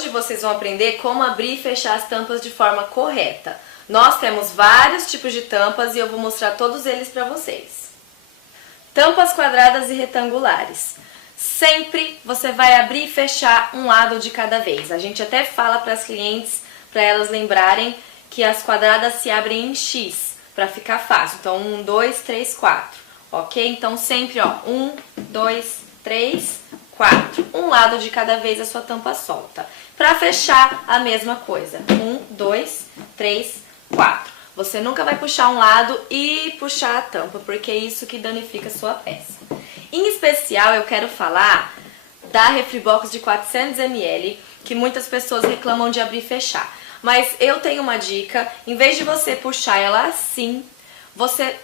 Hoje vocês vão aprender como abrir e fechar as tampas de forma correta. Nós temos vários tipos de tampas e eu vou mostrar todos eles para vocês. Tampas quadradas e retangulares. Sempre você vai abrir e fechar um lado de cada vez. A gente até fala para as clientes, para elas lembrarem que as quadradas se abrem em X, para ficar fácil. Então, 1, 2, 3, 4. Ok? Então, sempre, ó, 1, 2, 3, 4. Um lado de cada vez a sua tampa solta. Para fechar, a mesma coisa. 1, 2, 3, 4. Você nunca vai puxar um lado e puxar a tampa, porque é isso que danifica a sua peça. Em especial, eu quero falar da Refribox de 400 ml, que muitas pessoas reclamam de abrir e fechar. Mas eu tenho uma dica, em vez de você puxar ela assim, você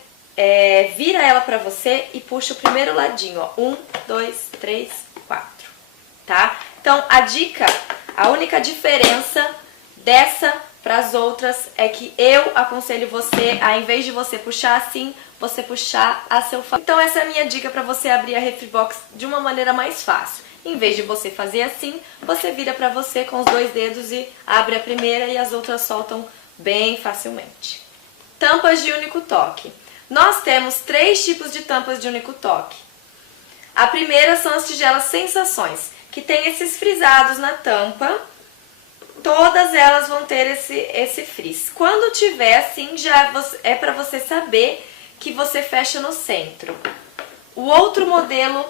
vira ela pra você e puxa o primeiro ladinho, ó. 1, 2, 3, 4, tá? Então, a dica, a única diferença dessa para as outras é que eu aconselho você, ao invés de você puxar assim, você puxar a seu favor. Então, essa é a minha dica para você abrir a Refribox de uma maneira mais fácil. Em vez de você fazer assim, você vira para você com os dois dedos e abre a primeira e as outras soltam bem facilmente. Tampas de único toque. Nós temos 3 tipos de tampas de único toque. A primeira são as tigelas Sensações, que tem esses frisados na tampa. Todas elas vão ter esse frizz. Quando tiver assim, já é para você saber que você fecha no centro. O outro modelo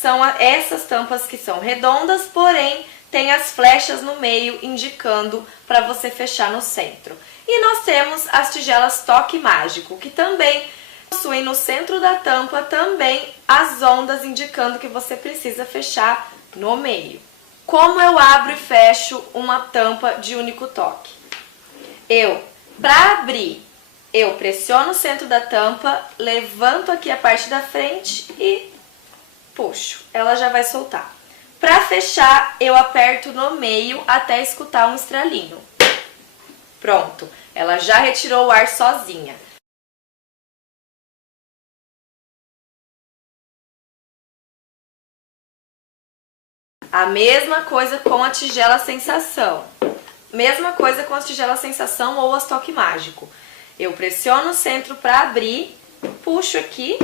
são essas tampas que são redondas, porém tem as flechas no meio indicando para você fechar no centro. E nós temos as tigelas Toque Mágico, que também possuem no centro da tampa também as ondas indicando que você precisa fechar no meio. Como eu abro e fecho uma tampa de único toque? Para abrir, eu pressiono o centro da tampa, levanto aqui a parte da frente e puxo. Ela já vai soltar. Para fechar, eu aperto no meio até escutar um estralinho. Pronto, ela já retirou o ar sozinha. A mesma coisa com a tigela Sensação. Mesma coisa com as tigelas Sensação ou as Toque Mágico. Eu pressiono o centro para abrir, puxo aqui,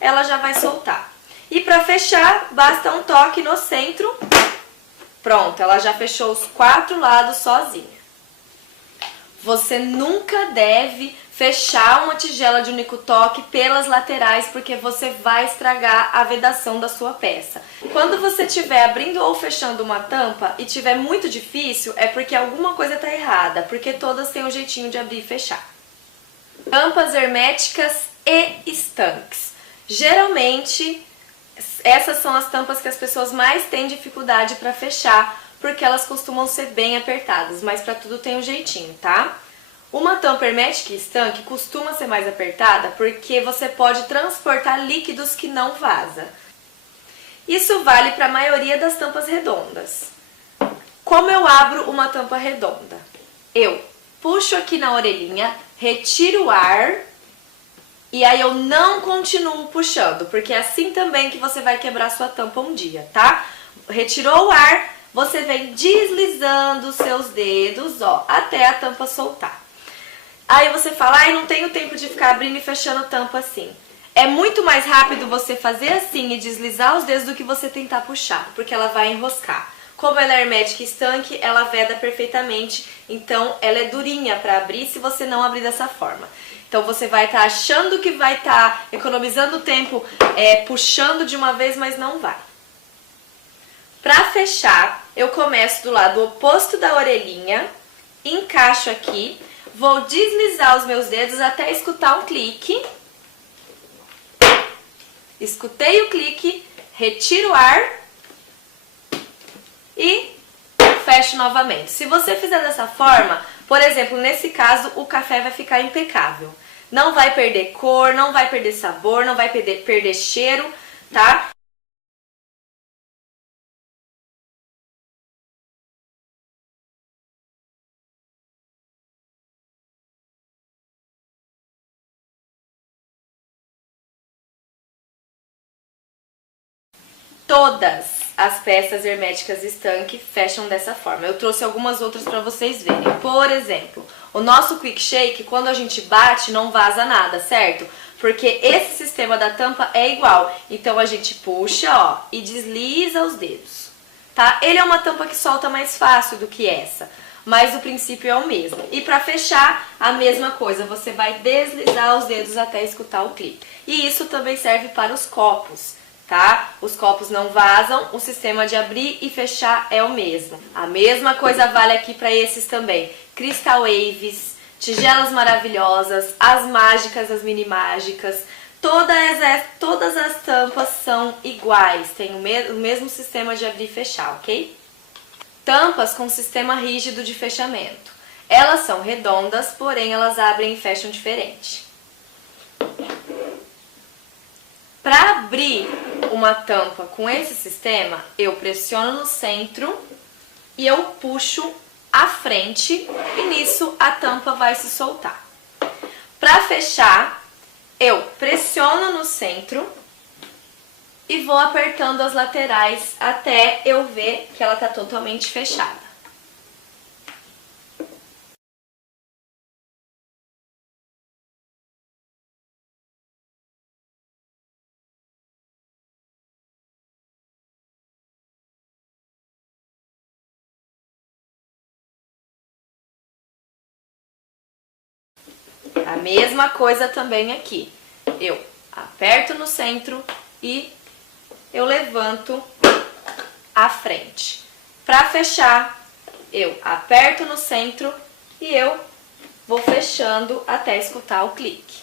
ela já vai soltar. E para fechar, basta um toque no centro. Pronto, ela já fechou os 4 lados sozinha. Você nunca deve fechar uma tigela de único toque pelas laterais, porque você vai estragar a vedação da sua peça. Quando você estiver abrindo ou fechando uma tampa e tiver muito difícil, é porque alguma coisa está errada, porque todas têm um jeitinho de abrir e fechar. Tampas herméticas e estanques. Geralmente, essas são as tampas que as pessoas mais têm dificuldade para fechar, porque elas costumam ser bem apertadas, mas para tudo tem um jeitinho, tá? Uma tampa hermética e estanque costuma ser mais apertada porque você pode transportar líquidos que não vaza. Isso vale para a maioria das tampas redondas. Como eu abro uma tampa redonda? Eu puxo aqui na orelhinha, retiro o ar e aí eu não continuo puxando, porque é assim também que você vai quebrar sua tampa um dia, tá? Retirou o ar, você vem deslizando os seus dedos, ó, até a tampa soltar. Aí você fala, ai, não tenho tempo de ficar abrindo e fechando tampa assim. É muito mais rápido você fazer assim e deslizar os dedos do que você tentar puxar, porque ela vai enroscar. Como ela é hermética e estanque, ela veda perfeitamente, então ela é durinha para abrir se você não abrir dessa forma. Então você vai estar achando que vai estar economizando tempo puxando de uma vez, mas não vai. Para fechar, eu começo do lado oposto da orelhinha, encaixo aqui, vou deslizar os meus dedos até escutar um clique. Escutei o clique, retiro o ar e fecho novamente. Se você fizer dessa forma, por exemplo, nesse caso, o café vai ficar impecável. Não vai perder cor, não vai perder sabor, não vai perder cheiro, tá? Todas as peças herméticas estanque fecham dessa forma. Eu trouxe algumas outras para vocês verem. Por exemplo, o nosso Quick Shake, quando a gente bate, não vaza nada, certo? Porque esse sistema da tampa é igual. Então a gente puxa, ó, e desliza os dedos, tá? Ele é uma tampa que solta mais fácil do que essa, mas o princípio é o mesmo. E para fechar, a mesma coisa, você vai deslizar os dedos até escutar o clique. E isso também serve para os copos, tá? Os copos não vazam, o sistema de abrir e fechar é o mesmo. A mesma coisa vale aqui para esses também. Crystal Waves, tigelas maravilhosas, as mágicas, as mini mágicas, todas as tampas são iguais, tem o mesmo sistema de abrir e fechar, ok? Tampas com sistema rígido de fechamento. Elas são redondas, porém elas abrem e fecham diferente. Para abrir uma tampa com esse sistema, eu pressiono no centro e eu puxo à frente e nisso a tampa vai se soltar. Para fechar, eu pressiono no centro e vou apertando as laterais até eu ver que ela está totalmente fechada. A mesma coisa também aqui. Eu aperto no centro e eu levanto à frente. Para fechar, eu aperto no centro e eu vou fechando até escutar o clique.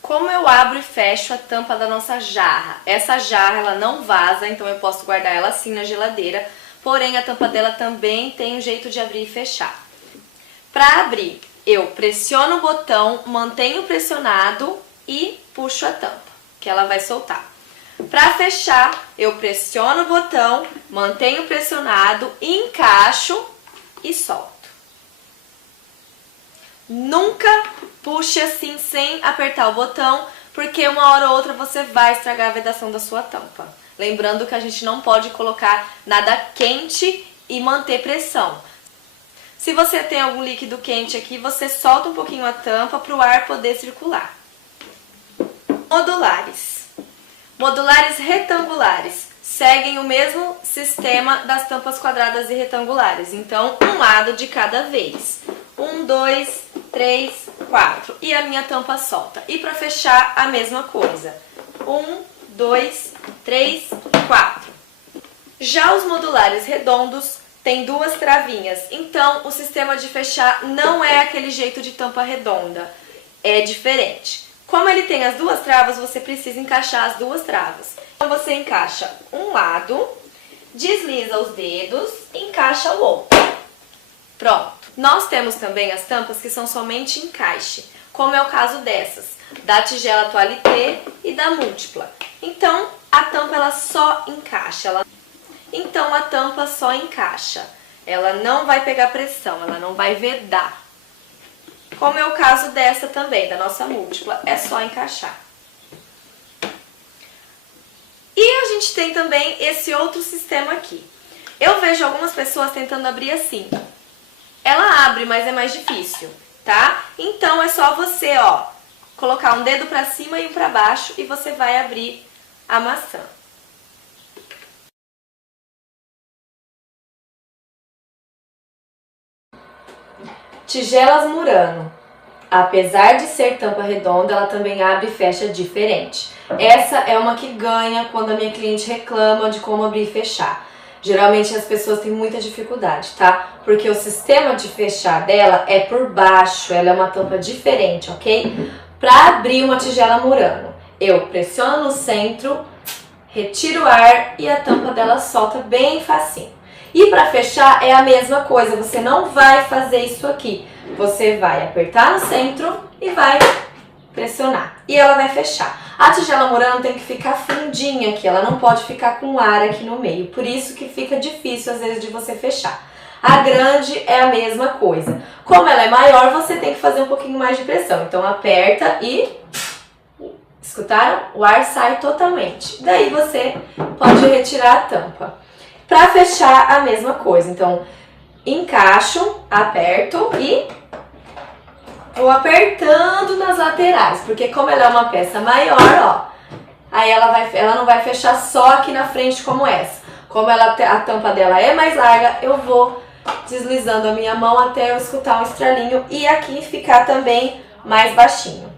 Como eu abro e fecho a tampa da nossa jarra? Essa jarra ela não vaza, então eu posso guardar ela assim na geladeira, porém a tampa dela também tem um jeito de abrir e fechar. Para abrir, eu pressiono o botão, mantenho pressionado e puxo a tampa, que ela vai soltar. Para fechar, eu pressiono o botão, mantenho pressionado, encaixo e solto. Nunca puxe assim sem apertar o botão, porque uma hora ou outra você vai estragar a vedação da sua tampa. Lembrando que a gente não pode colocar nada quente e manter pressão. Se você tem algum líquido quente aqui, você solta um pouquinho a tampa para o ar poder circular. Modulares. Modulares retangulares seguem o mesmo sistema das tampas quadradas e retangulares. Então, um lado de cada vez. 1, 2, 3, 4. E a minha tampa solta. E para fechar, a mesma coisa. 1, 2, 3, 4. Já os modulares redondos tem duas travinhas, então o sistema de fechar não é aquele jeito de tampa redonda, é diferente. Como ele tem as duas travas, você precisa encaixar as duas travas. Então você encaixa um lado, desliza os dedos e encaixa o outro. Pronto. Nós temos também as tampas que são somente encaixe, como é o caso dessas, da tigela Toalité e da múltipla. Então a tampa ela só encaixa, Então a tampa só encaixa, ela não vai pegar pressão, ela não vai vedar. Como é o caso dessa também, da nossa múltipla, é só encaixar. E a gente tem também esse outro sistema aqui. Eu vejo algumas pessoas tentando abrir assim. Ela abre, mas é mais difícil, tá? Então é só você, ó, colocar um dedo pra cima e um pra baixo e você vai abrir a maçã. Tigelas Murano. Apesar de ser tampa redonda, ela também abre e fecha diferente. Essa é uma que ganha quando a minha cliente reclama de como abrir e fechar. Geralmente as pessoas têm muita dificuldade, tá? Porque o sistema de fechar dela é por baixo, ela é uma tampa diferente, ok? Para abrir uma tigela Murano, eu pressiono no centro, retiro o ar e a tampa dela solta bem facinho. E para fechar é a mesma coisa, você não vai fazer isso aqui. Você vai apertar no centro e vai pressionar. E ela vai fechar. A tigela Murano tem que ficar fundinha aqui, ela não pode ficar com ar aqui no meio. Por isso que fica difícil às vezes de você fechar. A grande é a mesma coisa. Como ela é maior, você tem que fazer um pouquinho mais de pressão. Então aperta e Escutaram? O ar sai totalmente. Daí você pode retirar a tampa. Para fechar, a mesma coisa. Então, encaixo, aperto e vou apertando nas laterais, porque como ela é uma peça maior, ó, aí ela não vai fechar só aqui na frente como essa. Como a tampa dela é mais larga, eu vou deslizando a minha mão até eu escutar um estralinho e aqui ficar também mais baixinho.